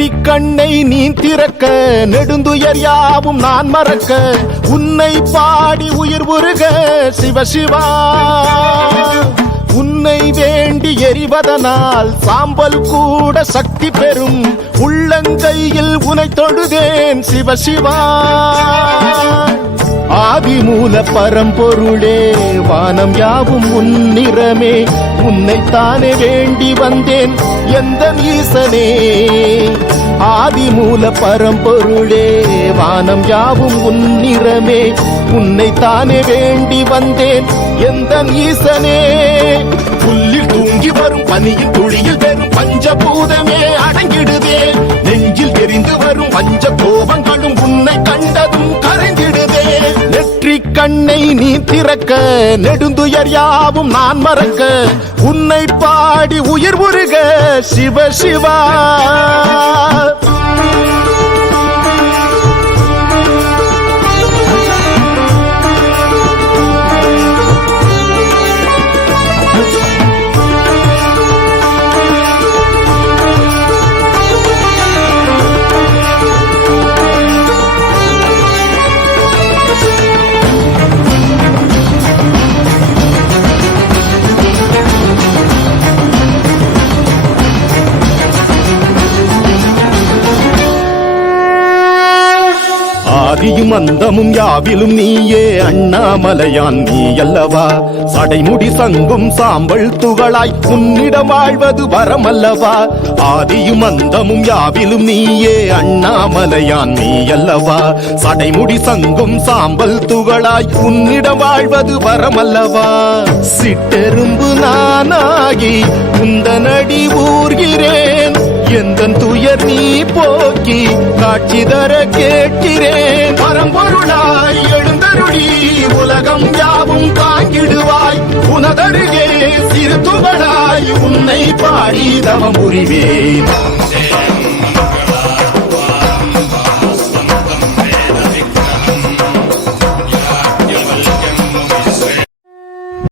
நெற்றிக் கண்ணை நீ திறக்க நெடுந்துயர் யாவும் நான் மறக்க உன்னை பாடி உயிர் உருக சிவசிவா உன்னை வேண்டி எரிவதனால் சாம்பல் கூட சக்தி பெறும் உள்ளங்கையில் உனை தொழுதேன் சிவசிவா ஆதிமூல பரம்பொருளே வானம் யாவும் உன்னிறமே உன்னைத்தானே வேண்டி வந்தேன் எந்த ஈசனே ஆதிமூல பரம்பொருளே வானம் யாவும் உன்னிறமே உன்னைத்தானே வேண்டி வந்தேன் எந்த ஈசனே புல்லில் தூங்கி வரும் பனியில் துளியில் வெறும் பஞ்சபூதமே அடங்கிடுதே நெஞ்சில் எரிந்து வரும் பஞ்ச கோபங்களும் உன்னை கண்டதும் கரைந்திடுதே நெற்றிக் கண்ணை நீ திறக்க நெடுந்துயர் யாவும் நான் மறக்க உன்னை பாடி உயிர் உருக சிவ சிவா ஆதியும் அந்தமும் யாவிலும் நீயே அண்ணாமலையான் நீ அல்லவா சடைமுடி சங்கும் சாம்பல் துகளாய் உன்னிடம் வாழ்வது வரமல்லவா ஆதியும் அந்தமும் யாவிலும் நீயே அண்ணாமலையான் நீ அல்லவா சடைமுடி சங்கும் சாம்பல் துகளாய் உன்னிடம் வாழ்வது வரமல்லவா சிட்டெரும்பு நானாகி உந்தனடி ஊர்கிறேன் எந்தன் துயர் நீ போக்கி காட்சி தர கேட்கிறேன் பரம்பொருளாய் எழுந்தருளி உலகம் யாவும் தாங்கிடுவாய் உனதருகே சிறு துகளாய் உன்னை பாடி தவம் புரிவேன்